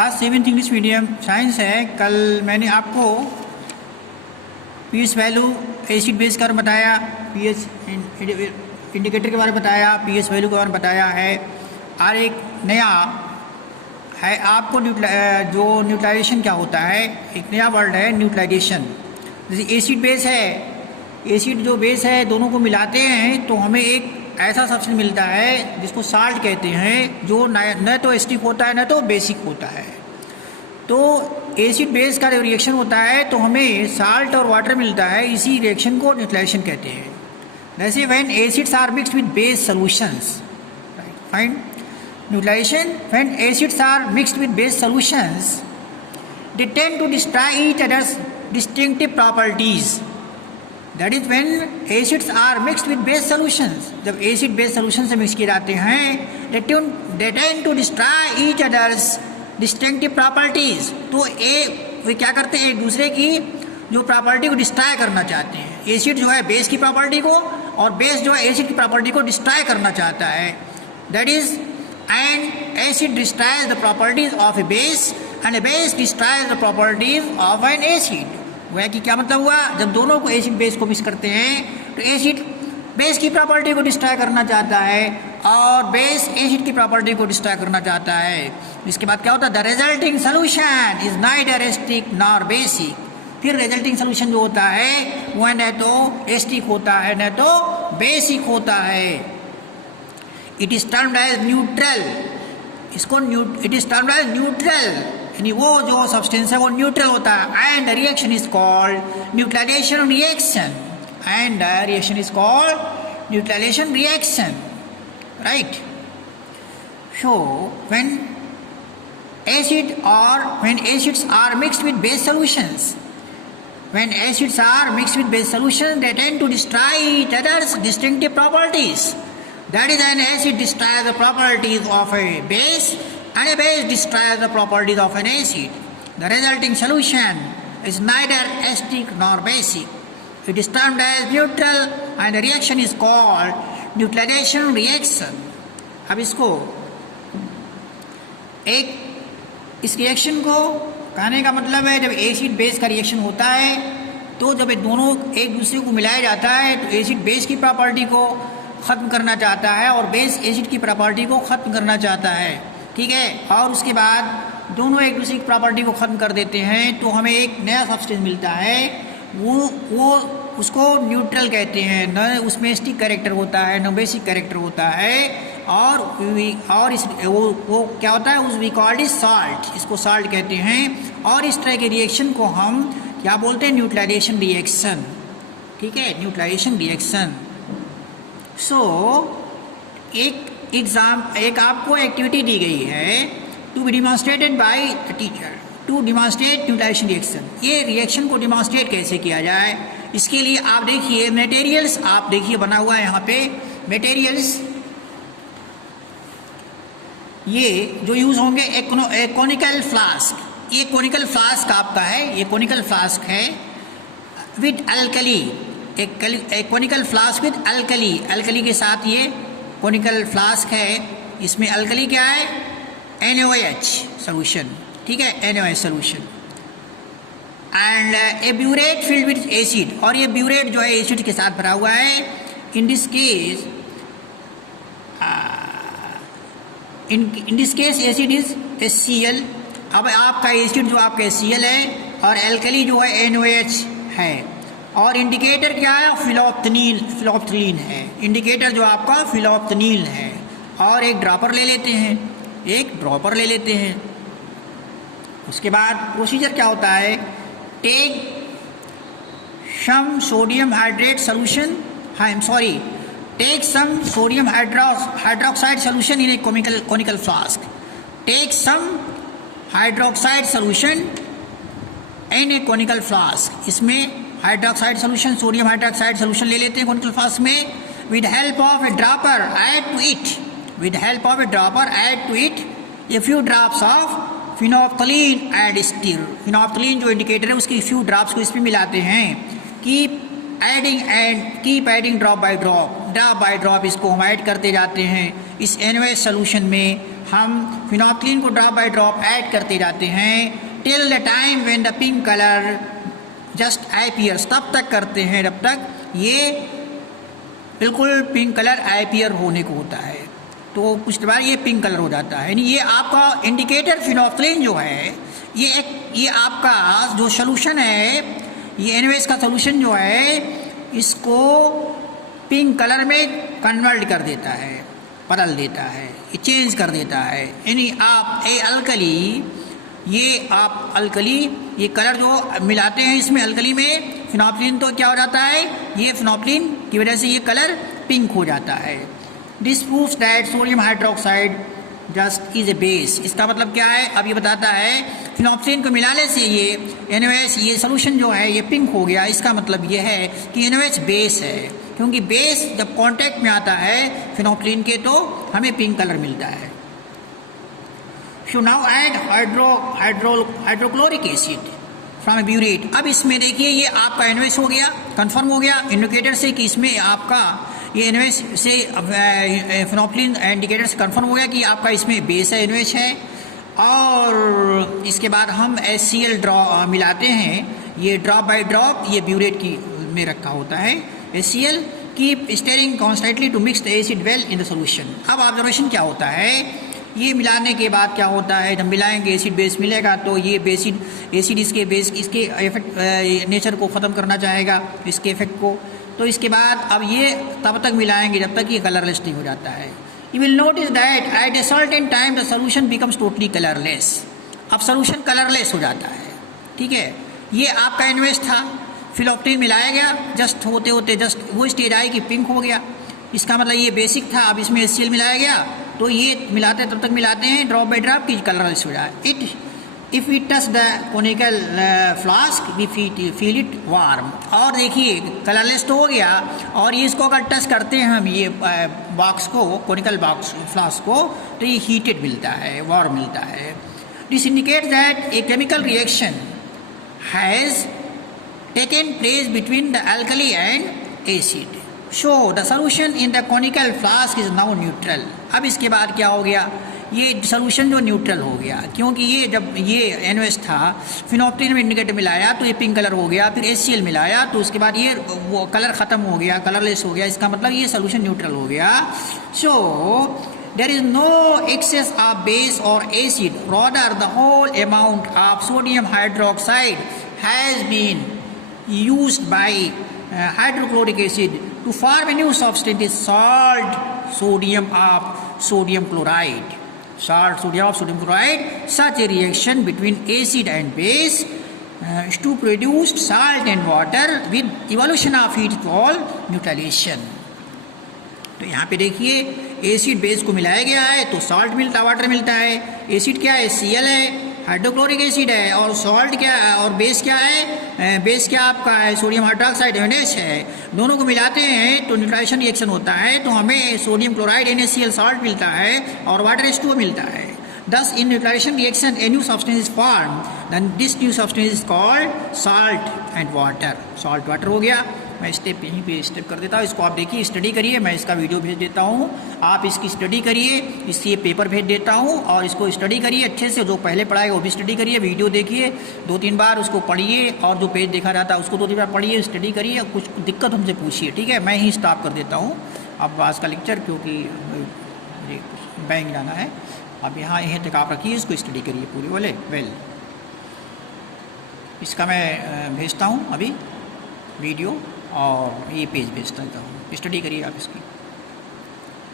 Class 7th English medium science है। कल मैंने आपको पीएच वैल्यू एसिड बेस के बारे में बताया, पीएच इंडिकेटर के बारे में बताया, पीएच वैल्यू के बारे में बताया है। और एक नया है आपको जो न्यूट्रलाइजेशन क्या होता है, एक नया वर्ड है न्यूट्रलाइजेशन। जैसे एसिड बेस है, एसिड जो बेस है दोनों को मिलाते हैं तो हमें एक ऐसा सब्सटेंस मिलता है जिसको साल्ट कहते हैं, जो न तो एसिडिक होता है न तो बेसिक होता है। तो एसिड बेस का जो रिएक्शन होता है तो हमें साल्ट और वाटर मिलता है, इसी रिएक्शन को न्यूट्रलाइजेशन कहते हैं। जैसे when acids are mixed with base solutions, fine neutralisation when acids are mixed with base solutions they tend to destroy each others distinctive properties. That is when acids are mixed with base solutions, जब acid base solution से mix किए जाते हैं they tend to destroy each others distinctive properties. तो वे क्या करते हैं, एक दूसरे की जो प्रॉपर्टी को डिस्ट्रॉय करना चाहते हैं। एसिड जो है बेस की प्रॉपर्टी को और बेस जो है एसिड की प्रॉपर्टी को डिस्ट्रॉय करना चाहता है। That is and acid destroys the properties of A base and A base destroys the properties of N acid. वह कि क्या मतलब हुआ, जब दोनों को एसिड बेस को मिक्स करते हैं तो एसिड बेस की प्रॉपर्टी को डिस्ट्रॉय करना चाहता है और बेस एसिड की प्रॉपर्टी को डिस्ट्रॉय करना चाहता है। इसके बाद क्या होता है, the resulting solution is neither acidic nor basic. फिर रिजल्टिंग सोल्यूशन जो होता है वह न तो एसिडिक होता है न तो बेसिक होता है। It is termed as neutral, it is termed as neutral, यानी वो जो सब्सटेंस है वो न्यूट्रल होता है। And reaction is called neutralisation reaction, and reaction is called neutralisation reaction, right. So when acids are mixed with base solutions, when acids are mixed with base solutions they tend to destroy each other's distinctive properties. That is, an acid destroys the properties of a base and a base destroys the properties of an acid. The resulting solution is neither acidic nor basic. It is termed as neutral and the reaction is called neutralization reaction. अब इसको इस reaction को कहने का मतलब है, जब acid base का रिएक्शन होता है तो जब ये दोनों एक दूसरे को मिलाया जाता है तो एसिड बेस की प्रॉपर्टी को ख़त्म करना चाहता है और बेस एसिड की प्रॉपर्टी को ख़त्म करना चाहता है, ठीक है। और उसके बाद दोनों एक दूसरे की प्रॉपर्टी को ख़त्म कर देते हैं तो हमें एक नया सब्सटेंस मिलता है, वो उसको न्यूट्रल कहते हैं। न उसमें एसिडिक कैरेक्टर होता है न बेसिक कैरेक्टर होता है। और वो क्या होता है, उस वी कॉल्ड इज सॉल्ट, इसको सॉल्ट कहते हैं। और इस तरह के रिएक्शन को हम क्या बोलते हैं, न्यूट्रलाइजेशन रिएक्शन, ठीक है, न्यूट्रलाइजेशन रिएक्शन। सो एक आपको एक्टिविटी दी गई है to be demonstrated by the teacher to demonstrate neutralisation reaction. ये रिएक्शन को डिमॉन्स्ट्रेट कैसे किया जाए, इसके लिए आप देखिए मटेरियल्स, आप देखिए बना हुआ है यहाँ पे मटेरियल्स। ये जो यूज होंगे एक कोनिकल फ्लास्क, ये कोनिकल फ्लास्क आपका है, ये कोनिकल फ्लास्क है विद अल्कली, एक conical flask with alkali, alkali के साथ ये कोनिकल फ्लास्क है। इसमें अल्कली क्या है, NaOH सॉल्यूशन, ठीक है, NaOH solution. And A burette filled with acid, और ये ब्यूरेट जो है एसिड के साथ भरा हुआ है। In this case acid is HCl। अब आपका एसिड जो आपका HCl है और एल्कली जो है NaOH है। और इंडिकेटर क्या है, फिनोल्फथलीन है, इंडिकेटर जो आपका फिनोल्फथलीन है। और एक ड्रॉपर ले लेते हैं, उसके बाद प्रोसीजर क्या होता है, take some sodium hydrate solution, take some sodium hydroxide solution in a conical flask. Take some hydroxide solution in a conical flask. इसमें hydroxide solution, sodium hydroxide solution ले लेते हैं conical flask में। With help of a dropper add to it a few drops of phenolphthalein and stir. phenolphthalein जो indicator है उसकी few drops को इसमें मिलाते हैं। Keep adding drop by drop इसको हम ऐड करते जाते हैं इस NaOH सोल्यूशन में हम फिनोल्फ्थालीन को ड्रॉप बाय ड्रॉप ऐड करते जाते हैं till the time when the pink colour just appears, तब तक करते हैं जब तक ये बिल्कुल पिंक कलर अपीयर होने को होता है। तो कुछ बार ये पिंक कलर हो जाता है। यानी ये आपका इंडिकेटर फिनोल्फ्थालीन जो है ये आपका जो सोल्यूशन है, ये NaOH का सोल्यूशन जो है इसको पिंक कलर में कन्वर्ट कर देता है, बदल देता है, ये चेंज कर देता है। यानी आप अल्कली ये कलर जो मिलाते हैं इसमें अल्कली में फिनोल्फ्थालीन, तो क्या हो जाता है, ये फिनोल्फ्थालीन की वजह से ये कलर पिंक हो जाता है। This proves that sodium hydroxide just is a base. इसका मतलब क्या है, अब ये बताता है फिनोल्फ्थालीन को मिलाने से ये NaOH ये सोल्यूशन जो है ये पिंक हो गया। इसका मतलब ये है कि NaOH बेस है, क्योंकि बेस जब कांटेक्ट में आता है फिनोल्फ्थालीन के तो हमें पिंक कलर मिलता है। So now add hydrochloric acid from burette. अब इसमें देखिए ये आपका NaOH हो गया, कंफर्म हो गया इंडिकेटर से कि इसमें आपका ये NaOH से फिनोल्फ्थालीन इंडिकेटर से कंफर्म हो गया कि आपका इसमें बेस है, NaOH है। और इसके बाद हम HCl मिलाते हैं, ये ड्रॉप बाय ड्रॉप ये ब्यूरेट की में रखा होता है। HCl keep stirring constantly to mix the acid well in the solution. अब ऑब्जर्वेशन क्या होता है, ये मिलाने के बाद क्या होता है, जब मिलाएंगे एसिड बेस मिलेगा तो ये एसिड इसके इफेक्ट नेचर को ख़त्म करना चाहेगा, इसके इफेक्ट को। तो इसके बाद अब ये तब तक मिलाएंगे जब तक ये कलरलेस नहीं हो जाता है। You will notice that at a certain time the solution becomes totally colourless. अब सोल्यूशन कलरलेस हो जाता है, ठीक है। ये आपका NaOH था, फिनोल्फ्थालीन मिलाया गया, जस्ट होते होते जस्ट वो स्टेज आई कि पिंक हो गया। इसका मतलब ये बेसिक था, अब इसमें HCl मिलाया गया तो ये मिलाते तब तक मिलाते हैं ड्रॉप बाय ड्रॉप की कलरलेस हो जाए। If we touch the conical flask we feel it warm. और देखिए कलरलेस तो हो गया, और ये इसको अगर टच करते हैं हम ये बॉक्स को, कोनिकल बॉक्स फ्लास्क को, तो ये हीटेड मिलता है, वार्म मिलता है। This indicates that a chemical reaction has taken place between the alkali and acid. So the solution in the conical flask is now neutral. अब इसके बाद क्या हो गया, ये सोल्यूशन जो न्यूट्रल हो गया, क्योंकि ये जब ये NaOH था फिनोल्फ्थालीन में इंडिकेटर मिलाया तो ये पिंक कलर हो गया, फिर HCl मिलाया तो उसके बाद ये वो कलर ख़त्म हो गया, कलरलेस हो गया। इसका मतलब ये सोल्यूशन न्यूट्रल हो गया। So there is no excess of base और acid, rather the whole amount of sodium hydroxide has been used by hydrochloric acid to form a new substance is salt sodium of sodium chloride. Salt sodium of sodium chloride. Such a reaction between acid and base is to produce salt and water with evolution of heat called neutralization. तो यहाँ पे देखिए acid base को मिलाया गया है तो salt मिलता, वाटर मिलता है। एसिड क्या है, HCl है, हाइड्रोक्लोरिक एसिड है, और सॉल्ट क्या है, और बेस क्या है, बेस क्या आपका है, सोडियम हाइड्रोक्साइड NaOH है। दोनों को मिलाते हैं तो न्यूट्रलाइजेशन रिएक्शन होता है, तो हमें सोडियम क्लोराइड NaCl सॉल्ट मिलता है और वाटर H2O मिलता है। Thus in neutralization reaction a new substance is formed, then this new substance is called salt and water. Salt water हो गया। मैं स्टेप यहीं पे स्टेप कर देता हूँ, इसको आप देखिए, स्टडी करिए, मैं इसका वीडियो भेज देता हूँ, आप इसकी स्टडी करिए, इसकी पेपर भेज देता हूँ और इसको स्टडी करिए अच्छे से। जो पहले पढ़ाएगा वो भी स्टडी करिए, वीडियो देखिए 2-3 बार, उसको पढ़िए, और जो पेज देखा जाता है उसको 2-3 बार पढ़िए, स्टडी करिए, कुछ दिक्कत हमसे पूछिए, ठीक है। मैं ही स्टॉप कर देता हूँ अब आज का लेक्चर, क्योंकि मुझे बैंक जाना है। अब यहीं तक आप रखिए, इसको स्टडी करिए पूरी वाले। वेल, इसका मैं भेजता हूँ अभी वीडियो, और ये पेज भेजता हूँ, स्टडी करिए आप इसकी।